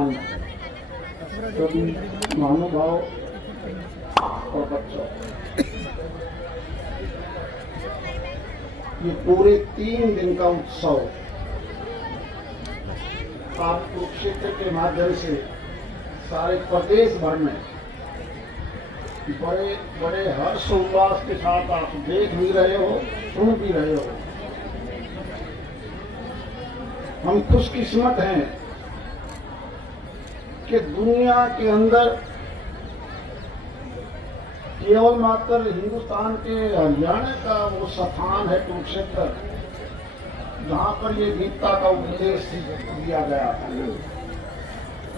विद्वान सभी महानुभाव और बच्चों, ये पूरे 3 दिन का उत्सव आप कुरुक्षेत्र के माध्यम से सारे प्रदेश भर में बड़े बड़े हर्ष उल्लास के साथ आप देख भी रहे हो, सुन भी रहे हो। हम खुशकिस्मत हैं कि दुनिया के अंदर केवल मात्र हिंदुस्तान के हरियाणा का वो स्थान है कुरुक्षेत्र, जहाँ पर ये गीता का उपदेश दिया गया था।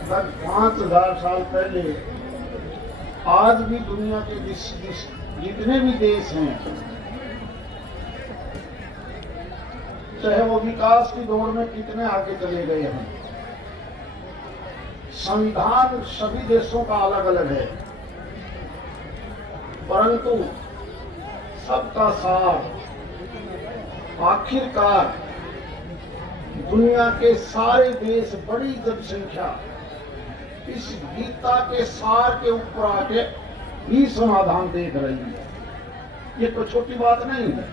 लगभग 5000 साल पहले आज भी दुनिया के जितने भी देश हैं, चाहे वो विकास की दौड़ में कितने आगे चले गए हैं, संविधान सभी देशों का अलग अलग है, परंतु सबका सार आखिरकार दुनिया के सारे देश बड़ी जनसंख्या इस गीता के सार के ऊपर आके भी समाधान देख रही है। ये कोई छोटी बात नहीं है।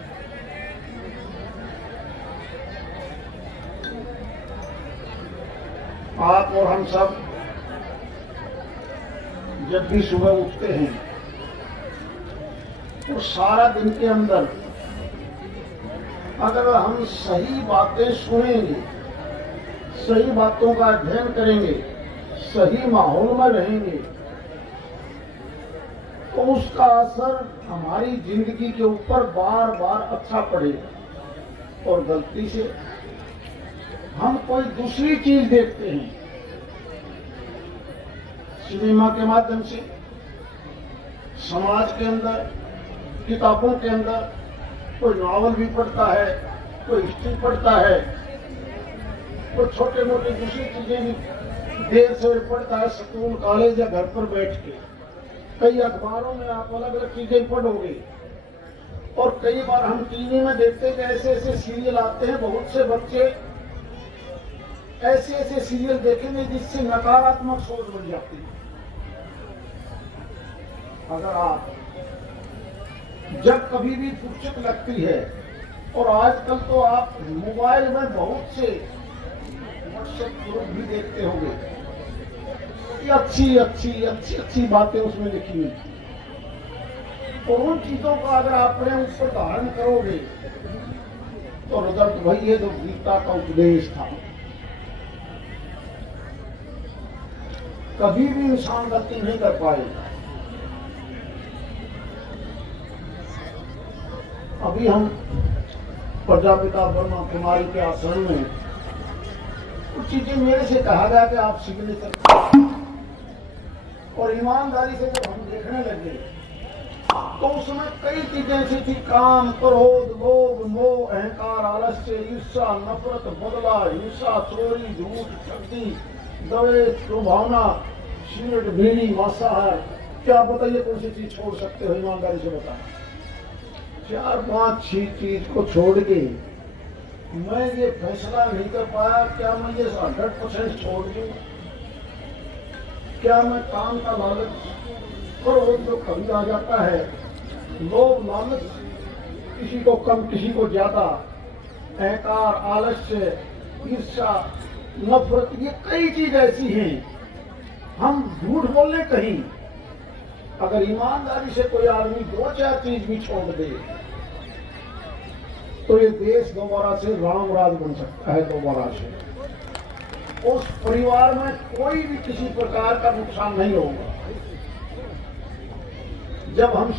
आप और हम सब जब भी सुबह उठते हैं तो सारा दिन के अंदर अगर हम सही बातें सुनेंगे, सही बातों का अध्ययन करेंगे, सही माहौल में रहेंगे, तो उसका असर हमारी जिंदगी के ऊपर बार बार अच्छा पड़ेगा। और गलती से हम कोई दूसरी चीज देखते हैं, सिनेमा के माध्यम से, समाज के अंदर, किताबों के अंदर, कोई नॉवल भी पढ़ता है, कोई हिस्ट्री पढ़ता है, कोई छोटे मोटे दूसरी चीजें भी देर से पढ़ता है, स्कूल कॉलेज या घर पर बैठ के। कई अखबारों में आप अलग अलग चीजें पढ़ोगे, और कई बार हम टीवी में देखते हैं कि ऐसे ऐसे सीरियल आते हैं, बहुत से बच्चे ऐसे ऐसे सीरियल देखेंगे जिससे नकारात्मक सोच बढ़ जाती है। अगर आप जब कभी भी फुर्सत लगती है, और आजकल तो आप मोबाइल में बहुत से व्हाट्सएप ग्रुप भी देखते होंगे, अच्छी अच्छी अच्छी अच्छी बातें उसमें लिखी हुई, और उन चीजों का अगर आपने ऊपर धारण करोगे तो रिजल्ट वही है जो गीता का उपदेश था। कभी भी इंसान गलती नहीं कर पाएगा। अभी हम प्रजापिता ब्रह्मा कुमारी के आश्रम में कुछ चीजें मेरे से कहा गया कि आप सीखने सकते, और ईमानदारी से जब हम देखने लगे तो उसमें कई चीजें ऐसी थी, काम, क्रोध, लोभ, मोह, अहंकार, आलस्य, ईर्ष्या, नफरत, बदला, हिंसा, चोरी, झूठ, ठगी, द्वेष, दुर्भावना, सिगरेट, बीड़ी, मांसाहार। क्या बताइए कौन सी चीज छोड़ सकते हो? ईमानदारी से बताना। 4-5-6 चीज को छोड़ के मैं ये फैसला नहीं कर पाया, क्या मैं ये 100% छोड़ दूं? क्या मैं काम का लालच और वो जो कभी आ जाता है, लोभ, लालच, किसी को कम किसी को ज्यादा, अहंकार, आलस्य, ईर्ष्या, नफरत, ये कई चीज ऐसी हैं। हम झूठ बोलने कहीं, अगर ईमानदारी से कोई आदमी 2-4 चीज भी छोड़ दे तो ये देश दोबारा से राम राज बन सकता है। दोबारा से उस परिवार में कोई भी किसी प्रकार का नुकसान नहीं होगा। जब हम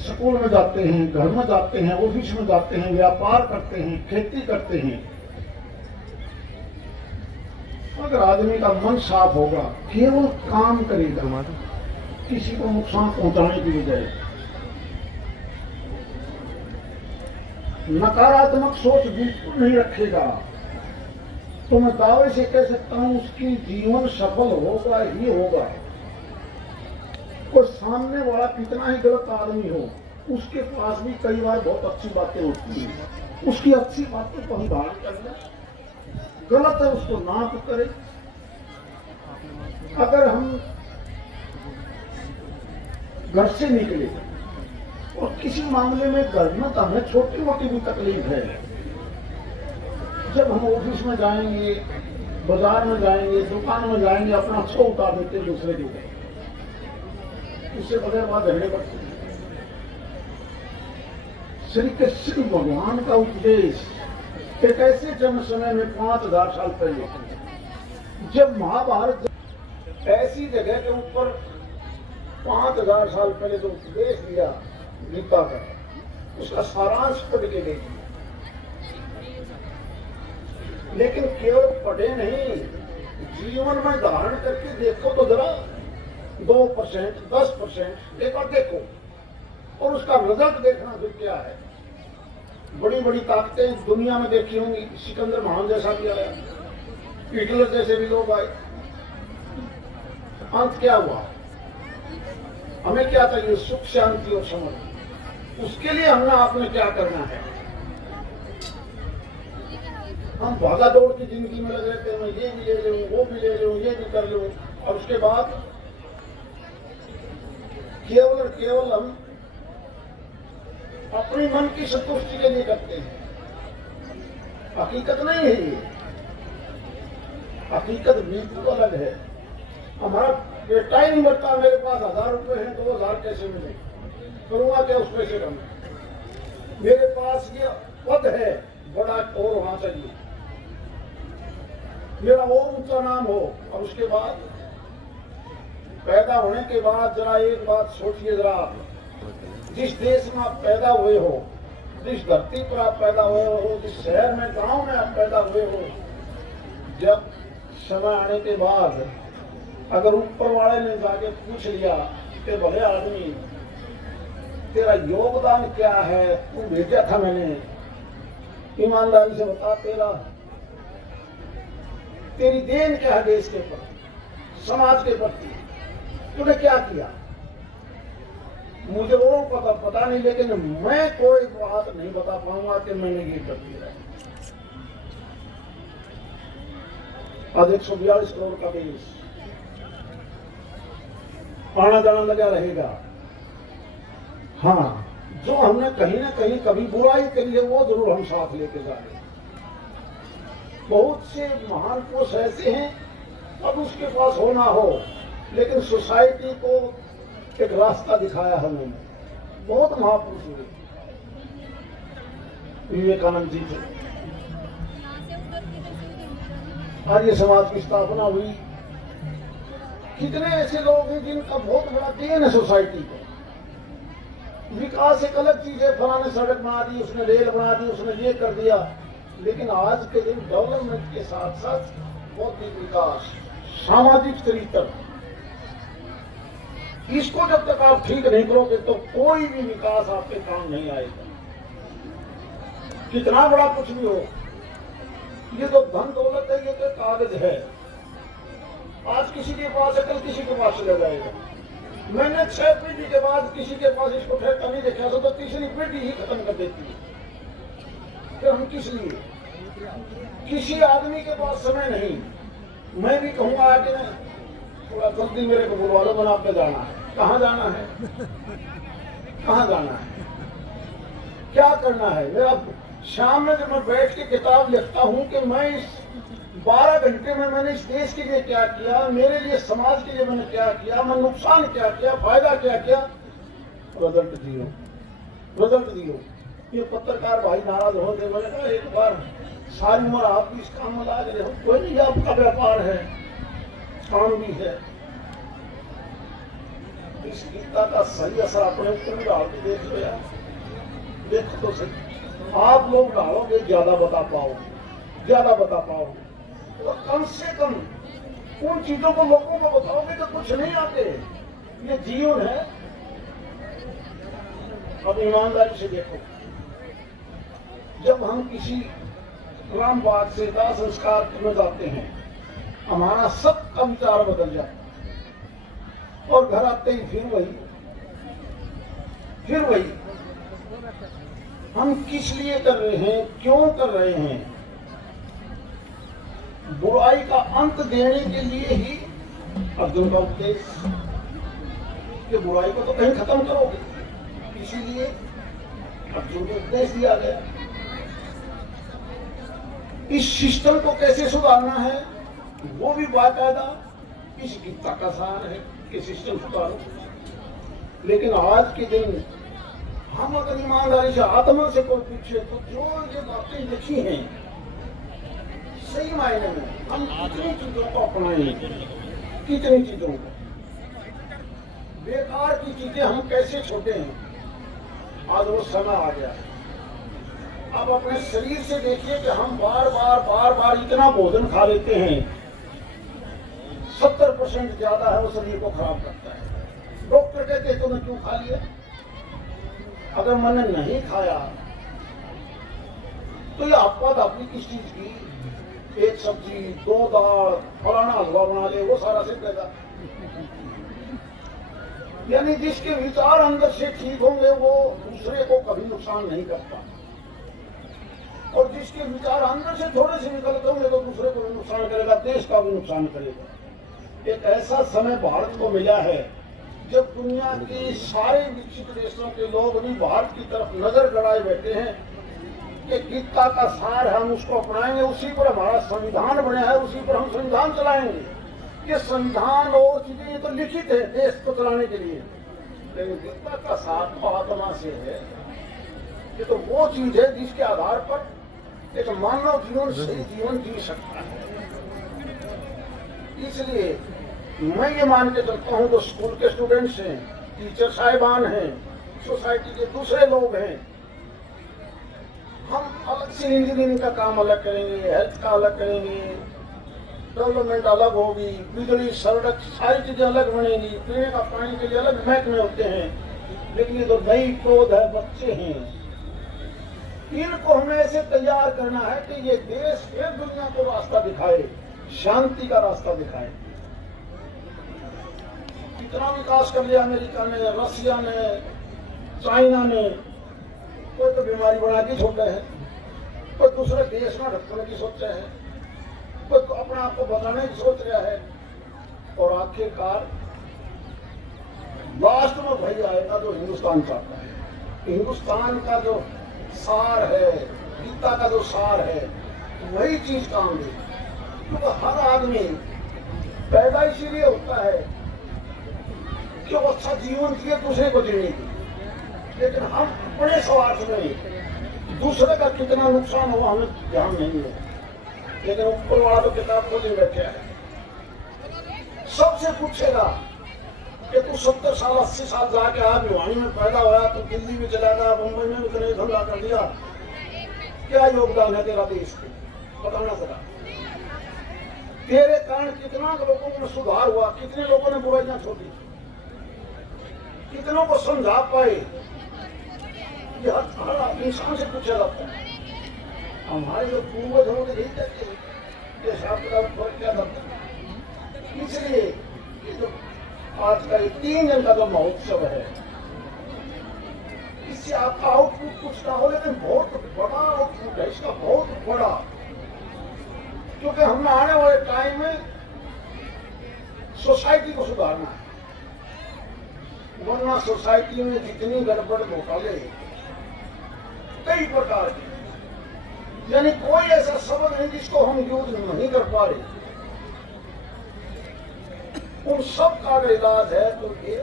स्कूल में जाते हैं, घर में जाते हैं, ऑफिस में जाते हैं, व्यापार करते हैं, खेती करते हैं, अगर आदमी का मन साफ होगा, केवल काम करेगा, किसी को नुकसान पहुंचाने की बजाय, नकारात्मक सोच बिल्कुल नहीं रखेगा, तो मैं दावे से कह सकता हूं उसकी जीवन सफल होगा ही होगा। और सामने वाला कितना ही गलत आदमी हो, उसके पास भी कई बार बहुत अच्छी बातें होती हैं, उसकी अच्छी बातों को हम धारण कर लें, गलत है उसको ना करे, घर से निकले और किसी मामले में घर में तो हमें छोटी मोटी भी तकलीफ है, जब हम ऑफिस में जाएंगे, बाजार में जाएंगे, दुकान में जाएंगे, अपना छो उतार देते दूसरे के ऊपर, उससे बगैर बात झगड़े पड़ते। श्री कृष्ण भगवान का उपदेश एक ऐसे जन्म समय में 5000 साल पहले, जब महाभारत ऐसी जगह के ऊपर 5000 साल पहले जो उपदेश दिया गीता का, उसका सारांश पढ़ के देखिए। लेकिन केवल पढ़े नहीं, जीवन में धारण करके देखो तो जरा 2%, 10% एक बार देखो, और उसका रिजल्ट देखना फिर क्या है। बड़ी बड़ी ताकतें दुनिया में देखी होंगी, सिकंदर महान जैसा भी आया, हिटलर जैसे भी लोग आए, अंत क्या हुआ? हमें क्या चाहिए? सुख, शांति और समझ। उसके लिए हमने आपने क्या करना है? हम भागा दौड़ की जिंदगी में लगे रहते हैं, मैं ये भी ले लूं, वो भी ले लूं, ये भी कर लूं, और उसके बाद केवल हम अपनी मन की संतुष्टि के लिए करते हैं। हकीकत नहीं है ये, हकीकत बिल्कुल अलग है। हमारा बेटा ही नहीं बढ़ता, मेरे पास 1000 रुपए हैं, 2000 कैसे मिले? करूंगा क्या उस पैसे का? मेरे पास ये पद है बड़ा और होना चाहिए, मेरा और ऊंचा नाम हो। और उसके बाद पैदा होने के बाद जरा एक बात सोचिए, जरा आप जिस देश में आप पैदा हुए हो, जिस धरती पर आप पैदा हुए हो, जिस शहर में, गांव में आप पैदा हुए हो, जब समय आने के बाद अगर ऊपर वाले ने जाके पूछ लिया कि भले आदमी तेरा योगदान क्या है, तू भेजा था मैंने, ईमानदारी से बता, तेरी देन क्या है देश के प्रति, समाज के प्रति, तूने क्या किया? मुझे वो पता नहीं, लेकिन मैं कोई बात नहीं बता पाऊंगा कि मैंने ये कर दिया। आज 142 करोड़ का देश, आना जाना लगा रहेगा। हाँ, जो हमने कहीं ना कहीं कभी बुराई करी है वो जरूर हम साथ लेके जाएंगे। बहुत से महान पुरुष ऐसे हैं, अब उसके पास होना हो, लेकिन सोसाइटी को एक रास्ता दिखाया है उन्होंने। बहुत महापुरुष हुए, विवेकानंद जी थे, आर्य समाज की स्थापना हुई। कितने ऐसे लोग हैं जिनका बहुत बड़ा देन है सोसाइटी को। विकास एक अलग चीज है, फलाने सड़क बना दी, उसने रेल बना दी, उसने ये कर दिया, लेकिन आज के दिन डेवलपमेंट के साथ साथ बौद्धिक विकास, सामाजिक चरित्र, इसको जब तक आप ठीक नहीं करोगे तो कोई भी विकास आपके काम नहीं आएगा, कितना बड़ा कुछ भी हो। ये तो धन दौलत है, ये तो कागज है, आज किसी के पास है, कल किसी के पास चला जाएगा। मैंने 6 पीढ़ी के बाद किसी के पास इसको ठहरता नहीं देखा, तो तीसरी पीढ़ी ही खत्म कर देती है। तो हम किस लिए? किसी आदमी के पास समय नहीं। मैं भी कहूंगा आगे थोड़ा जल्दी मेरे को बुलवा लो, मैंने आपने जाना है। कहाँ जाना है? कहाँ जाना है? क्या करना है? मेरा शाम में जब मैं बैठ के किताब लिखता हूं कि मैं इस 12 घंटे में मैंने इस देश के लिए क्या किया, मेरे लिए समाज के लिए मैंने क्या किया, मैं नुकसान क्या किया, फायदा क्या किया, रिजल्ट दियो, रिजल्ट दियो। ये पत्रकार भाई नाराज हो गए। मैंने कहा एक बार सारी उम्र आप भी इस काम में लग रहे हो, कोई नहीं, आपका व्यापार है, काम भी है। इस गीता का सही असर अपने ऊपर भी डाल के देख लो यार, देख तो सही। आप लोग डालोगे ज्यादा बता पाओगे, ज्यादा बता पाओगे, तो कम से कम उन चीजों को लोगों को बताओगे तो कुछ नहीं आते। ये जीवन है। अब ईमानदारी से देखो, जब हम किसी रामबाग से दाह संस्कार करने जाते हैं, हमारा सबका विचार बदल जाता है, और घर आते ही फिर वही। हम किस लिए कर रहे हैं, क्यों कर रहे हैं? बुराई का अंत देने के लिए ही अर्जुन का उपदेश। कि बुराई को तो कहीं खत्म करोगे। इसीलिए अर्जुन को उपदेश दिया गया। इस सिस्टम को कैसे सुधारना है वो भी बाकायदा इस गीता का सार है कि सिस्टम सुधारो। लेकिन आज के दिन हम अगर ईमानदारी से आत्मा से कोई पूछे तो जो ये बातें लिखी हैं सही मायने में हम कितनी चीजों को अपनाएंगे, कितनी चीजों को, बेकार की चीजें हम कैसे छोड़े हैं। आज वो समय आ गया है। अब अपने शरीर से देखिए कि हम बार बार इतना भोजन खा लेते हैं, 70% ज्यादा है वो शरीर को खराब करता है। डॉक्टर कहते हैं तुमने क्यों खा लिया? अगर मैंने नहीं खाया तो ये अपवाद अपनी किस चीज की, एक सब्जी, 2 दाल, फलाना हलवा बना ले, वो सारा सिद्ध रहेगा। यानी जिसके विचार अंदर से ठीक होंगे वो दूसरे को कभी नुकसान नहीं करता, और जिसके विचार अंदर से थोड़े से निकलते होंगे तो दूसरे को भी नुकसान करेगा, देश का भी नुकसान करेगा। एक ऐसा समय भारत को मिला है जब दुनिया के सारे विकसित देशों के लोग भी भारत की तरफ नजर गड़ाए बैठे हैं कि गीता का सार है, हम उसको अपनाएंगे, उसी पर हमारा संविधान बना है, उसी पर हम संविधान चलाएंगे। ये संविधान और चीजें ये तो लिखित है देश को चलाने के लिए, लेकिन गीता का सार तो आत्मा से है। ये तो वो चीज है जिसके आधार पर एक मानव जीवन सही जीवन जी सकता है। इसलिए मैं ये मान के चलता हूँ, तो स्कूल के स्टूडेंट्स हैं, टीचर साहिबान हैं, सोसाइटी के दूसरे लोग हैं, हम अलग से इंजीनियरिंग का काम अलग करेंगे, हेल्थ का अलग करेंगे, डेवलपमेंट अलग होगी, बिजली, सड़क, सारी चीजें अलग बनेंगी, पीने का पानी के लिए अलग महकमे होते हैं। लेकिन ये तो नई पौध है, बच्चे हैं, इनको हमें ऐसे तैयार करना है कि ये देश एक दुनिया को रास्ता दिखाए, शांति का रास्ता दिखाए। कितना विकास कर लिया अमेरिका ने, रशिया ने, चाइना ने, कोई तो बीमारी बना के छोड़ रहे हैं, कोई दूसरे देश में ढकने की सोच रहे हैं, कोई तो अपने आप को बचाने की सोच रहा है, और आखिरकार लास्ट में वही आएगा जो हिंदुस्तान चाहता है। हिंदुस्तान का जो सार है, गीता का जो सार है, वही चीज काम दे। क्योंकि हर आदमी पैदा इसीलिए होता है कि वो अच्छा जीवन जिए दूसरे को जीने की, लेकिन हम अपने स्वार्थ में दूसरे का कितना नुकसान हुआ हमें ध्यान नहीं है। लेकिन ऊपर वाला तो किताब खोले बैठे है, सबसे पूछेगा कि तू 70 साल 80 साल जाके आ, भिवानी में पैदा हुआ, तू दिल्ली में चला गया, मुंबई में भी धंधा कर दिया, क्या योगदान है तेरा देश को? बताना जरा। तेरे कारण कितना लोगों में सुधार हुआ, कितने लोगों ने बुराइयां छोड़ी, कितनों को समझा पाए, ये हर इंसान से पूछा जाता है। हमारे जो पूर्वज होंगे यही कहते हैं कि हिसाब का फर्क क्या करता है। इसलिए ये जो आज का 3 दिन का जो महोत्सव है, इससे आपका आउटपुट कुछ ना हो, लेकिन बहुत बड़ा आउटपुट है इसका, बहुत बड़ा। क्योंकि हमने आने वाले टाइम में सोसाइटी को सुधारना है, वरना सोसाइटी में जितनी गड़बड़ घोटाले कई प्रकार के, यानी कोई ऐसा शब्द नहीं जिसको हम यूज नहीं कर पा रहे, उन सब का इलाज है। तो ये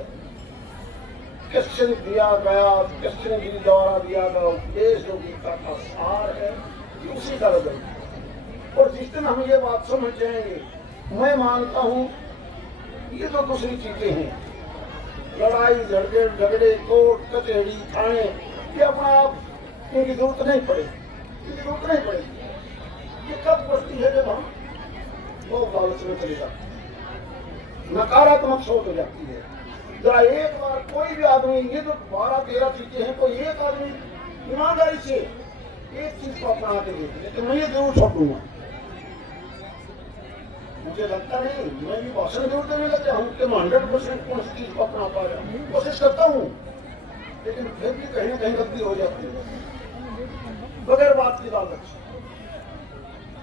क्वेश्चन दिया गया, क्वेश्चन जी द्वारा दिया गया उपदेश जो गीता का सार है, उसी का रजन। और जिस दिन हम ये बात समझ जाएंगे, मैं मानता हूं ये जो दूसरी चीजें हैं, लड़ाई झगड़े, कोर्ट कचहरी, थाने, ये अपना आप इनकी जरूरत नहीं पड़ेगी, इनकी जरूरत नहीं पड़ेगी। ये कब बढ़ती है जब हम लोग लालच में चले जाते हैं, नकारात्मक सोच हो जाती है। जरा एक बार कोई भी आदमी, ये जो 12-13 चीजें हैं, कोई एक आदमी ईमानदारी से एक चीज को अपना के देखे तो मैं ये जरूर छोड़ूंगा। मुझे लगता नहीं, मैं भी भाषण जरूर देने लगता हूँ कि मैं 100% कौन सी चीज को अपना पा रहा हूँ, कोशिश करता हूँ, लेकिन फिर भी कहीं ना कहीं गलती हो जाती है बगैर बात की लालच।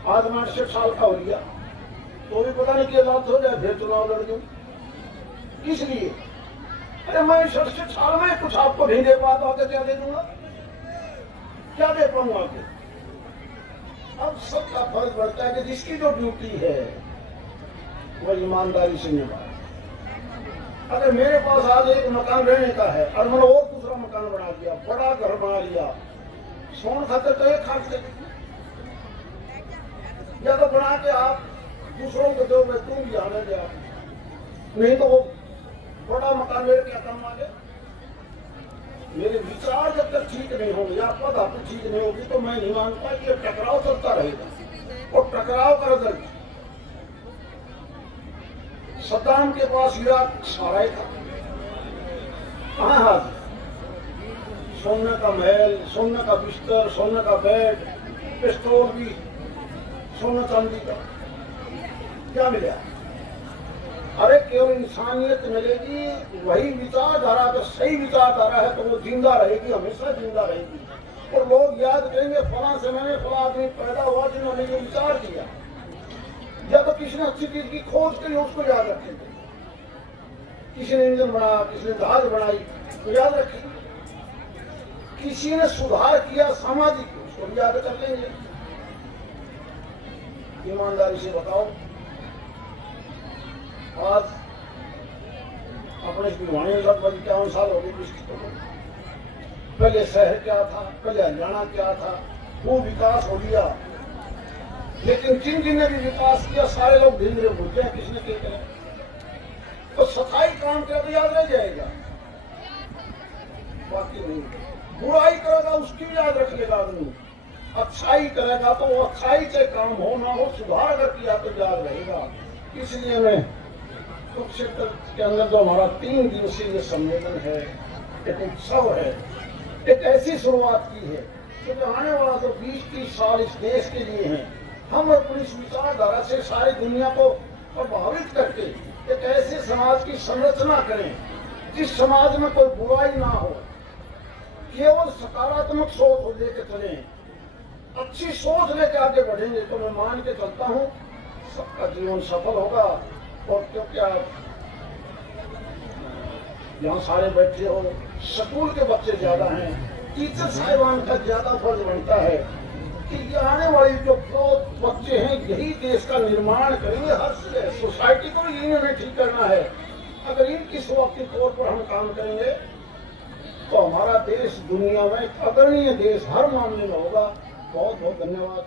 आज मैं 68 साल का हो गया तो भी पता नहीं कि लालच हो जाए, फिर चुनाव लड़ दूं। किस लिए? अरे मैं 67 साल में कुछ आपको नहीं दे पाता, आगे क्या दे दूंगा, क्या दे पाऊंगा आगे। अब सबका फर्ज पड़ता है कि जिसकी जो ड्यूटी है वह ईमानदारी से निभाए। अगर मेरे पास आज एक मकान रहने का है और मैंने और दूसरा मकान बना दिया, बड़ा घर बना लिया, सोन खाते तो एक खाते, या तो बना के आप दूसरों को दो, तुम भी आने दे, नहीं तो वो बड़ा मकान मेरे क्या काम आ गया। मेरे विचार जब तक ठीक नहीं होंगे या पद आपकी ठीक नहीं होगी तो मैं नहीं मानता कि टकराव चलता रहेगा। और टकराव का रिजल्ट सद्दाम के पास इराक सारा था, कहाँ हाथ, सोने का महल, सोने का बिस्तर, सोने का बेड, पिस्तौल भी सोना चांदी का, क्या मिला। अरे केवल इंसानियत मिलेगी, वही विचारधारा, अगर सही विचारधारा है तो वो जिंदा रहेगी, हमेशा जिंदा रहेगी। और लोग याद करेंगे फला समय में फला आदमी पैदा हुआ जिन्होंने ये विचार किया, या तो किसी ने अच्छी चीज की खोज करी उसको याद रखेंगे, किसी ने इंजन बनाया, किसी ने जहाज बनाई तो याद रखेंगे, किसी ने सुधार किया सामाजिक उसको भी याद कर लेंगे। ईमानदारी से बताओ, आज अपने भिवानी लगभग 51 साल हो गए डिस्ट्रिक्ट में। पहले शहर क्या था, पहले हरियाणा क्या था, वो विकास हो गया, लेकिन जिन जिन ने भी विकास किया सारे लोग धीरे धीरे भूल गए किसने क्या किया। तो सफाई काम किया तो याद रह जाएगा, बाकी नहीं। बुराई करेगा उसकी भी याद रखिएगा आदमी, अच्छाई करेगा तो वो अच्छाई से काम हो ना हो, सुधार अगर किया तो याद रहेगा। इसलिए मैं कुरुक्षेत्र के अंदर जो हमारा 3 दिवसीय ये सम्मेलन है, एक उत्सव है, एक ऐसी शुरुआत की है कि जो आने वाला तो 20-30 साल इस देश के लिए हैं। हम अपनी इस विचारधारा से सारी दुनिया को प्रभावित करके एक ऐसे समाज की संरचना करें जिस समाज में कोई बुराई ना हो, केवल सकारात्मक सोच लेके चलें, अच्छी सोच लेके आगे बढ़ेंगे तो मैं मान के चलता हूँ सबका जीवन सफल होगा। और क्योंकि आप यहाँ सारे बैठे हो, स्कूल के बच्चे ज्यादा हैं, टीचर साहिबान का ज्यादा फर्ज बनता है कि ये आने वाली जो बच्चे हैं यही देश का निर्माण करेंगे। हर सोसाइटी को इन्हें ठीक करना है। अगर इनकी शुरुआत के तौर पर हम काम करेंगे तो हमारा देश दुनिया में एक अग्रणीय देश हर मामले में होगा। बहुत बहुत धन्यवाद।